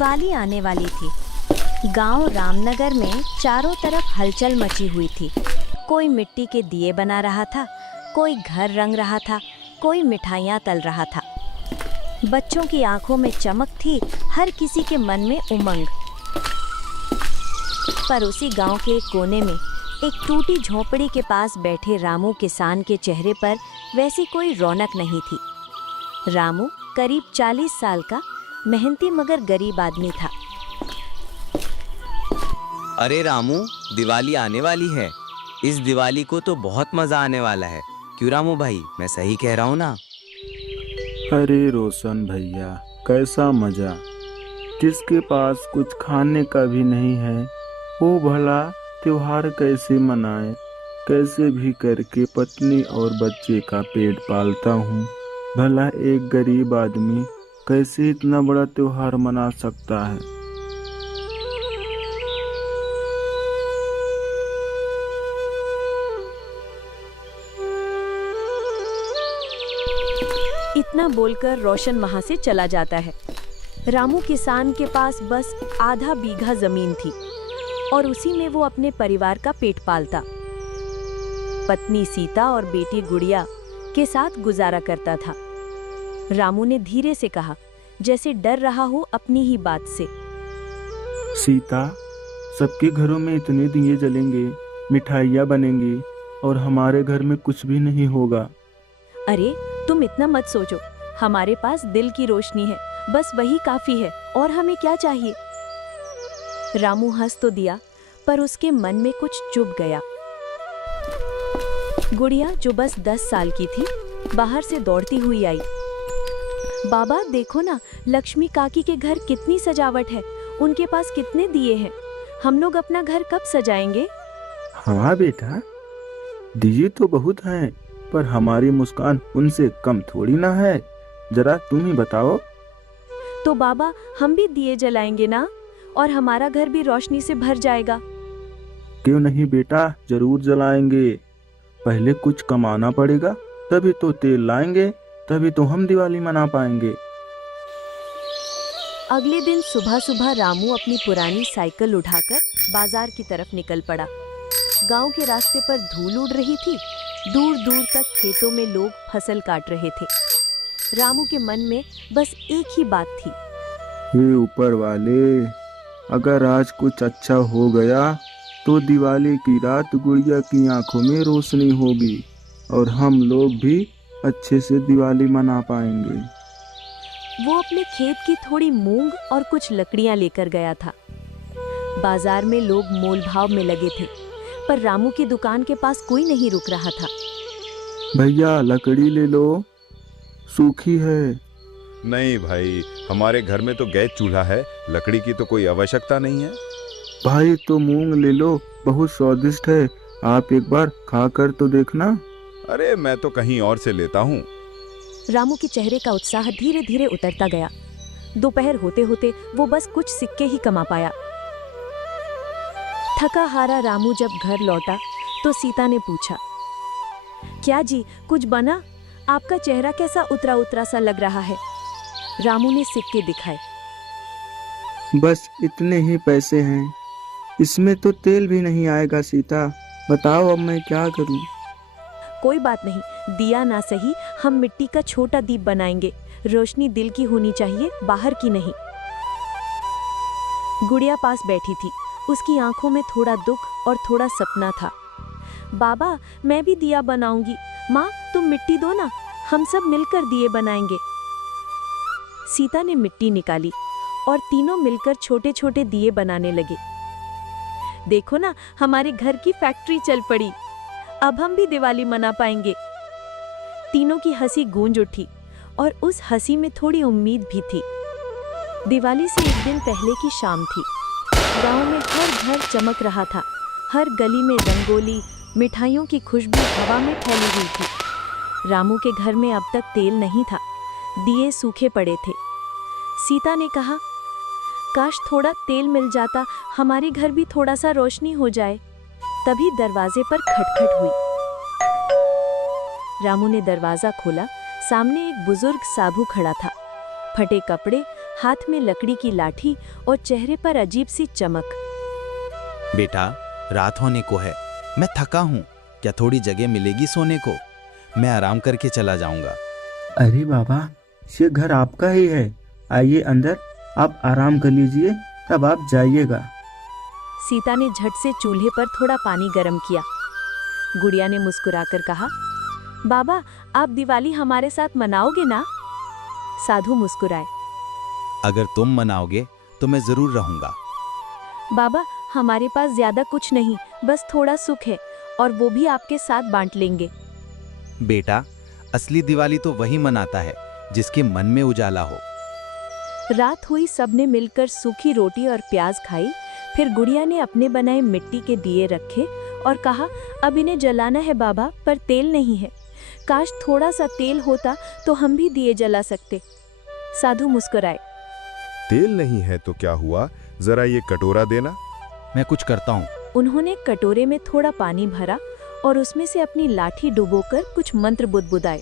दिवाली आने वाली थी। गांव रामनगर में चारों तरफ हलचल मची हुई थी। कोई मिट्टी के दिए बना रहा था, कोई घर रंग रहा था, कोई मिठाइयाँ तल रहा था। बच्चों की आंखों में चमक थी, हर किसी के मन में उमंग। पर उसी गांव के एक कोने में एक टूटी झोंपड़ी के पास बैठे रामू किसान के चेहरे पर वैसी कोई रौनक नहीं थी। रामू करीब 40 साल का मेहनती मगर गरीब आदमी था। अरे रामू, दिवाली आने वाली है। इस दिवाली को तो बहुत मजा आने वाला है। क्यों रामू भाई, मैं सही कह रहा हूँ ना? अरे रोशन भैया, कैसा मजा। जिसके पास कुछ खाने का भी नहीं है वो भला त्योहार कैसे मनाए। कैसे भी करके पत्नी और बच्चे का पेट पालता हूँ। भला एक गरीब आदमी कैसे इतना बड़ा त्योहार मना सकता है। इतना बोलकर रोशन वहां से चला जाता है। रामू किसान के पास बस आधा बीघा जमीन थी और उसी में वो अपने परिवार का पेट पालता। पत्नी सीता और बेटी गुड़िया के साथ गुजारा करता था। रामू ने धीरे से कहा, जैसे डर रहा हो अपनी ही बात से। सीता, सबके घरों में इतने दिए जलेंगे, मिठाइयाँ बनेंगी और हमारे घर में कुछ भी नहीं होगा। अरे तुम इतना मत सोचो, हमारे पास दिल की रोशनी है, बस वही काफी है, और हमें क्या चाहिए। रामू हंस तो दिया, पर उसके मन में कुछ चुभ गया। गुड़िया जो बस 10 साल की थी, बाहर से दौड़ती हुई आई। बाबा देखो ना, लक्ष्मी काकी के घर कितनी सजावट है, उनके पास कितने दिए हैं। हम लोग अपना घर कब सजाएंगे? हाँ बेटा, दिए तो बहुत हैं, पर हमारी मुस्कान उनसे कम थोड़ी ना है। जरा तुम ही बताओ। तो बाबा, हम भी दिए जलाएंगे ना, और हमारा घर भी रोशनी से भर जाएगा। क्यों नहीं बेटा, जरूर जलाएंगे। पहले कुछ कमाना पड़ेगा, तभी तो तेल लाएंगे, तभी तो हम दिवाली मना पाएंगे। अगले दिन सुबह सुबह रामू अपनी पुरानी साइकिल उठाकर बाजार की तरफ निकल पड़ा। गांव के रास्ते पर धूल उड़ रही थी। दूर दूर तक खेतों में लोग फसल काट रहे थे। रामू के मन में बस एक ही बात थी। हे ऊपर वाले, अगर आज कुछ अच्छा हो गया तो दिवाली की रात गुड़िया की आंखों में रोशनी होगी और हम लोग भी अच्छे से दिवाली मना पाएंगे। वो अपने खेत की थोड़ी मूंग और कुछ लकड़ियां लेकर गया था। बाजार में लोग मोल भाव में लगे थे, पर रामू की दुकान के पास कोई नहीं रुक रहा था। भैया लकड़ी ले लो, सूखी है। नहीं भाई, हमारे घर में तो गैस चूल्हा है, लकड़ी की तो कोई आवश्यकता नहीं है। भाई तो मूंग ले लो, बहुत स्वादिष्ट है, आप एक बार खा कर तो देखना। अरे मैं तो कहीं और से लेता हूँ। रामू के चेहरे का उत्साह धीरे धीरे उतरता गया। दोपहर होते होते वो बस कुछ सिक्के ही कमा पाया। थका हारा रामू जब घर लौटा तो सीता ने पूछा, क्या जी, कुछ बना? आपका चेहरा कैसा उतरा उतरा सा लग रहा है। रामू ने सिक्के दिखाए। बस इतने ही पैसे हैं, इसमें तो तेल भी नहीं आएगा सीता, बताओ अब मैं क्या करूं। कोई बात नहीं, दिया ना सही, हम मिट्टी का छोटा दीप बनाएंगे। रोशनी दिल की होनी चाहिए, बाहर की नहीं। गुड़िया पास बैठी थी। उसकी आंखों में थोड़ा दुख और थोड़ा सपना था। बाबा, मैं भी दिया बनाऊंगी। माँ, तुम मिट्टी दो ना, हम सब मिलकर दिए बनाएंगे। सीता ने मिट्टी निकाली और तीनों मिलकर छोटे छोटे दिए बनाने लगे। देखो ना, हमारे घर की फैक्ट्री चल पड़ी। अब हम भी दिवाली मना पाएंगे। तीनों की हंसी गूंज उठी और उस हंसी में थोड़ी उम्मीद भी थी। दिवाली से एक दिन पहले की शाम थी। गांव में हर घर चमक रहा था। हर गली में रंगोली, मिठाइयों की खुशबू हवा में फैली हुई थी। रामू के घर में अब तक तेल नहीं था, दिए सूखे पड़े थे। सीता ने कहा, काश थोड़ा तेल मिल जाता, हमारे घर भी थोड़ा सा रोशनी हो जाए। तभी दरवाजे पर खटखट हुई। रामू ने दरवाजा खोला। सामने एक बुजुर्ग साधु खड़ा था। फटे कपड़े, हाथ में लकड़ी की लाठी और चेहरे पर अजीब सी चमक। बेटा, रात होने को है, मैं थका हूँ, क्या थोड़ी जगह मिलेगी सोने को? मैं आराम करके चला जाऊंगा। अरे बाबा, ये घर आपका ही है, आइए अंदर, आप आराम कर लीजिए, तब आप जाइएगा। सीता ने झट से चूल्हे पर थोड़ा पानी गर्म किया। गुड़िया ने मुस्कुराकर कहा, बाबा आप दिवाली हमारे साथ मनाओगे ना? साधु मुस्कुराए। अगर तुम मनाओगे तो मैं जरूर रहूंगा। बाबा हमारे पास ज्यादा कुछ नहीं, बस थोड़ा सुख है, और वो भी आपके साथ बांट लेंगे। बेटा, असली दिवाली तो वही मनाता है जिसके मन में उजाला हो। रात हुई, सबने मिलकर सूखी रोटी और प्याज खाई। फिर गुड़िया ने अपने बनाए मिट्टी के दिए रखे और कहा, अब इन्हें जलाना है बाबा, पर तेल नहीं है। काश थोड़ा सा तेल होता तो हम भी दिए जला सकते। साधु मुस्कुराए। तेल नहीं है तो क्या हुआ, जरा ये कटोरा देना। मैं कुछ करता हूँ। उन्होंने कटोरे में थोड़ा पानी भरा और उसमें से अपनी लाठी डुबोकर कुछ मंत्र बुदबुदाए।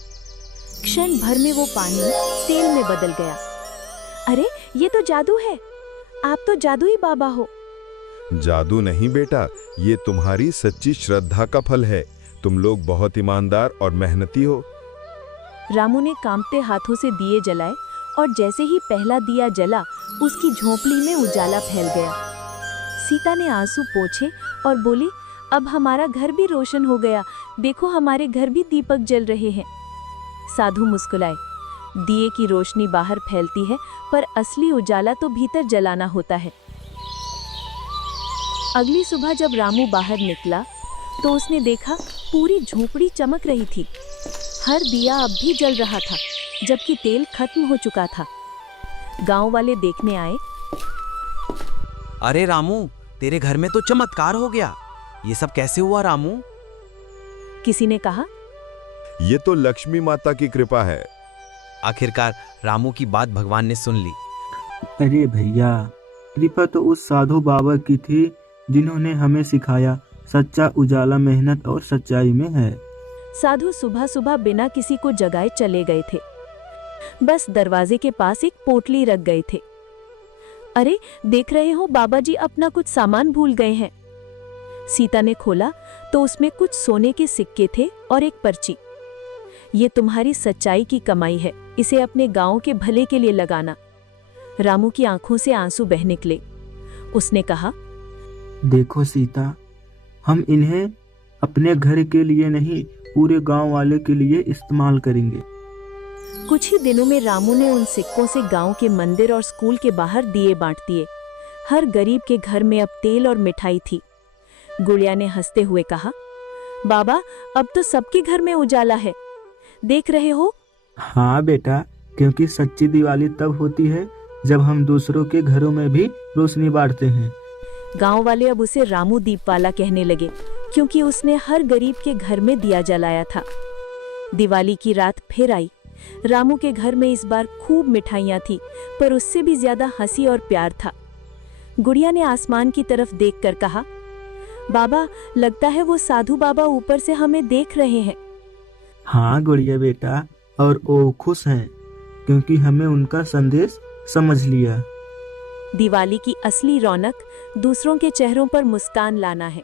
क्षण भर में वो पानी तेल में बदल गया। अरे ये तो जादू है, आप तो जादुई बाबा हो। जादू नहीं बेटा, ये तुम्हारी सच्ची श्रद्धा का फल है। तुम लोग बहुत ईमानदार और मेहनती हो। रामू ने कांपते हाथों से दिए जलाए और जैसे ही पहला दिया जला, उसकी झोंपड़ी में उजाला फैल गया। सीता ने आंसू पोंछे और बोली, अब हमारा घर भी रोशन हो गया, देखो हमारे घर भी दीपक जल रहे हैं। साधु मुस्कुराए। दिए की रोशनी बाहर फैलती है, पर असली उजाला तो भीतर जलाना होता है। अगली सुबह जब रामू बाहर निकला तो उसने देखा पूरी झोपड़ी चमक रही थी। हर दिया अब भी जल रहा था, जबकि तेल खत्म हो चुका था। गांव वाले देखने आए। अरे रामू, तेरे घर में तो चमत्कार हो गया। ये सब कैसे हुआ रामू? किसी ने कहा, ये तो लक्ष्मी माता की कृपा है। आखिरकार रामू की बात भगवान ने सुन ली। अरे भैया, कृपा तो उस साधु बाबा की थी जिन्होंने हमें सिखाया सच्चा उजाला मेहनत और सच्चाई में है। साधु सुबह सुबह बिना किसी को जगाए चले गए थे। बस दरवाजे के पास एक पोटली रख गए थे। अरे देख रहे हो, बाबा जी अपना कुछ सामान भूल गए हैं। सीता ने खोला तो उसमें कुछ सोने के सिक्के थे और एक पर्ची। ये तुम्हारी सच्चाई की कमाई है, इसे अपने गांव के भले के लिए लगाना। रामू की आंखों से आंसू बह निकले। उसने कहा, देखो सीता, हम इन्हें अपने घर के लिए नहीं, पूरे गांव वाले के लिए इस्तेमाल करेंगे। कुछ ही दिनों में रामू ने उन सिक्कों से गांव के मंदिर और स्कूल के बाहर दिए बांट दिए। हर गरीब के घर में अब तेल और मिठाई थी। गुड़िया ने हंसते हुए कहा, बाबा अब तो सबके घर में उजाला है, देख रहे हो? हाँ बेटा, क्योंकि सच्ची दिवाली तब होती है जब हम दूसरों के घरों में भी रोशनी बांटते हैं। गांव वाले अब उसे रामू दीप वाला कहने लगे, क्योंकि उसने हर गरीब के घर में दिया जलाया था। दिवाली की रात फिर आई। रामू के घर में इस बार खूब मिठाइयाँ थी, पर उससे भी ज्यादा हंसी और प्यार था। गुड़िया ने आसमान की तरफ देखकर कहा, बाबा लगता है वो साधु बाबा ऊपर से हमें देख रहे हैं। हाँ गुड़िया बेटा, और वो खुश हैं क्योंकि हमें उनका संदेश समझ लिया। दिवाली की असली रौनक दूसरों के चेहरों पर मुस्कान लाना है।